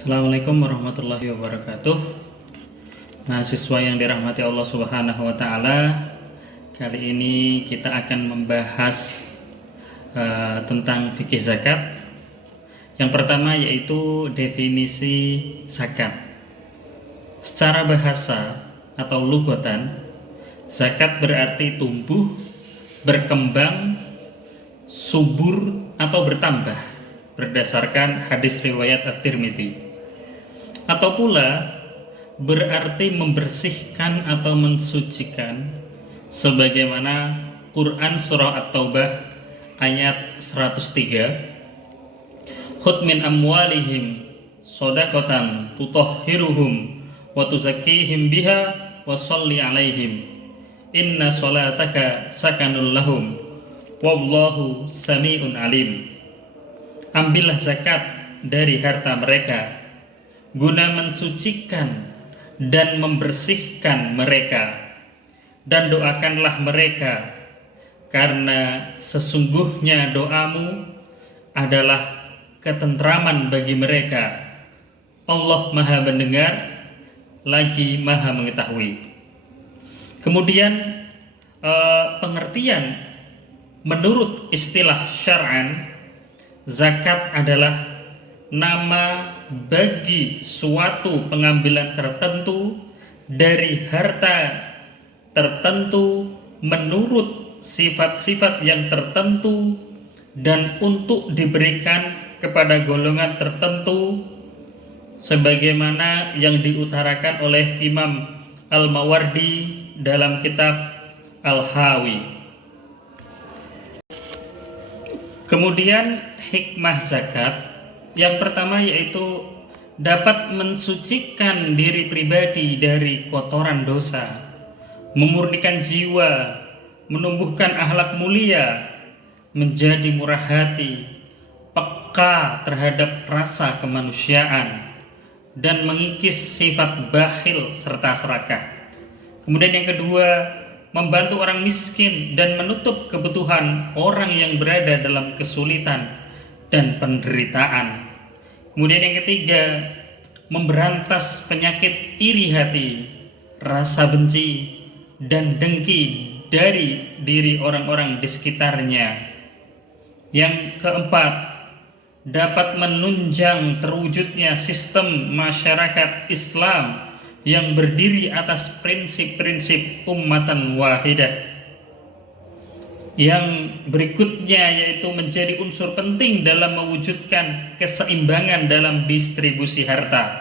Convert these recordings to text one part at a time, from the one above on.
Assalamualaikum warahmatullahi wabarakatuh. Mahasiswa yang dirahmati Allah Subhanahu wa taala, kali ini kita akan membahas tentang fikih zakat. Yang pertama yaitu definisi zakat. Secara bahasa atau lughatan, zakat berarti tumbuh, berkembang, subur atau bertambah berdasarkan hadis riwayat At-Tirmidzi, atau pula berarti membersihkan atau mensucikan, sebagaimana Quran surah At-Taubah ayat 103, khudh min amwalihim shadaqatan tutahhiruhum wa tuzakkihim biha wa sholli alaihim inna sholataka sakanul lahum wallahu sami'un alim. Ambillah zakat dari harta mereka guna mensucikan dan membersihkan mereka, dan doakanlah mereka, karena sesungguhnya doamu adalah ketentraman bagi mereka. Allah Maha Mendengar lagi Maha Mengetahui. Kemudian pengertian menurut istilah syar'an, zakat adalah nama bagi suatu pengambilan tertentu dari harta tertentu menurut sifat-sifat yang tertentu dan untuk diberikan kepada golongan tertentu, sebagaimana yang diutarakan oleh Imam Al-Mawardi dalam kitab Al-Hawi. Kemudian hikmah zakat yang pertama yaitu dapat mensucikan diri pribadi dari kotoran dosa, memurnikan jiwa, menumbuhkan akhlak mulia, menjadi murah hati, peka terhadap rasa kemanusiaan, dan mengikis sifat bakhil serta serakah. Kemudian yang kedua, membantu orang miskin dan menutup kebutuhan orang yang berada dalam kesulitan dan penderitaan. Kemudian yang ketiga, memberantas penyakit iri hati, rasa benci, dan dengki dari diri orang-orang di sekitarnya. Yang keempat, dapat menunjang terwujudnya sistem masyarakat Islam yang berdiri atas prinsip-prinsip ummatan wahidah. Yang berikutnya yaitu menjadi unsur penting dalam mewujudkan keseimbangan dalam distribusi harta.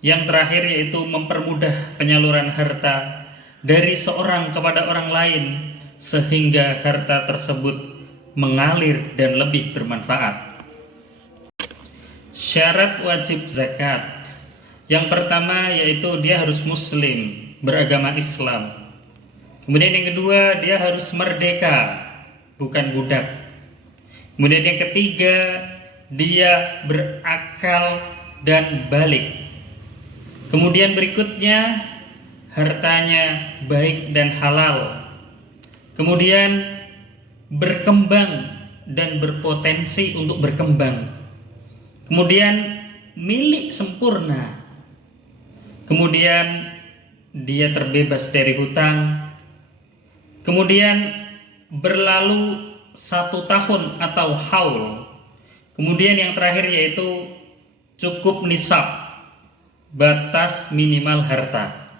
Yang terakhir yaitu mempermudah penyaluran harta dari seorang kepada orang lain, sehingga harta tersebut mengalir dan lebih bermanfaat. Syarat wajib zakat yang pertama yaitu dia harus muslim, beragama Islam. Kemudian yang kedua, dia harus merdeka, bukan budak. Kemudian yang ketiga, dia berakal dan balik. Kemudian berikutnya, hartanya baik dan halal. Kemudian berkembang dan berpotensi untuk berkembang. Kemudian milik sempurna. Kemudian dia terbebas dari hutang. Kemudian berlalu 1 tahun atau haul. Kemudian yang terakhir yaitu cukup nisab, batas minimal harta.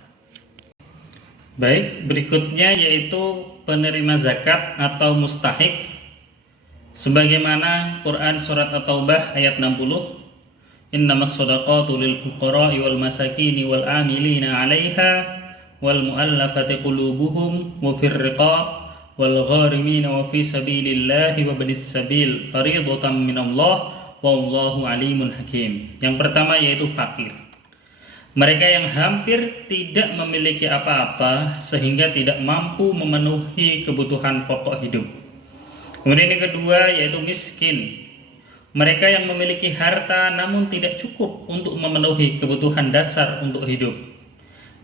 Baik, berikutnya yaitu penerima zakat atau mustahik, sebagaimana Quran surat At-Taubah ayat 60, innamas shadaqatu lil fuqara'i wal masakini wal amilina 'alaiha wal mu'allafati qulubuhum wa fir riqab wal gharimina wa fi sabilillahi wa badis sabil fariidatan minallah wallahu alimun hakim. Yang pertama yaitu fakir. Mereka yang hampir tidak memiliki apa-apa sehingga tidak mampu memenuhi kebutuhan pokok hidup. Kemudian yang kedua yaitu miskin. Mereka yang memiliki harta namun tidak cukup untuk memenuhi kebutuhan dasar untuk hidup.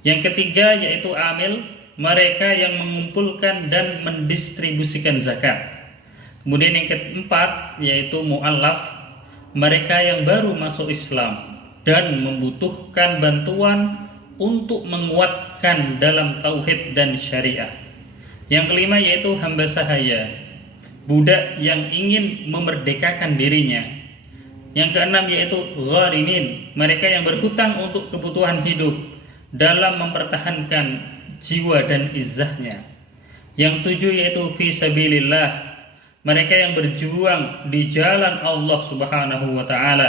Yang ketiga yaitu amil, mereka yang mengumpulkan dan mendistribusikan zakat. Kemudian yang keempat yaitu mu'allaf, mereka yang baru masuk Islam. dan membutuhkan bantuan untuk menguatkan dalam tauhid dan syariah. Yang kelima yaitu hamba sahaya, budak yang ingin memerdekakan dirinya. Yang keenam yaitu gharimin, mereka yang berhutang untuk kebutuhan hidup dalam mempertahankan jiwa dan izzahnya. Yang tujuh yaitu fi sabilillah, mereka yang berjuang di jalan Allah Subhanahu wa taala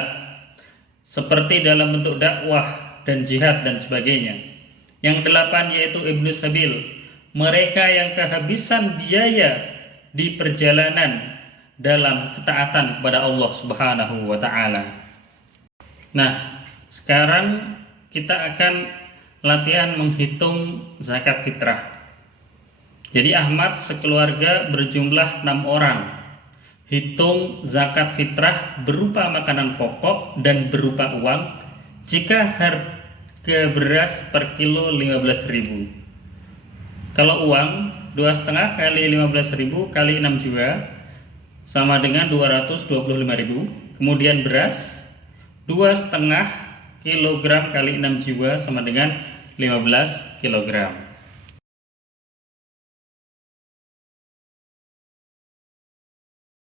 seperti dalam bentuk dakwah dan jihad dan sebagainya. Yang delapan yaitu ibnu sabil, mereka yang kehabisan biaya di perjalanan dalam ketaatan kepada Allah Subhanahu wa taala. Nah, sekarang kita akan latihan menghitung zakat fitrah. Jadi Ahmad sekeluarga berjumlah 6 orang. Hitung zakat fitrah berupa makanan pokok dan berupa uang jika harga beras per kilo 15.000. Kalau uang 2,5 kali 15.000 kali 6 juga sama dengan 225.000. Kemudian beras 2,5 kilogram kali 6 jiwa sama dengan 15 kilogram.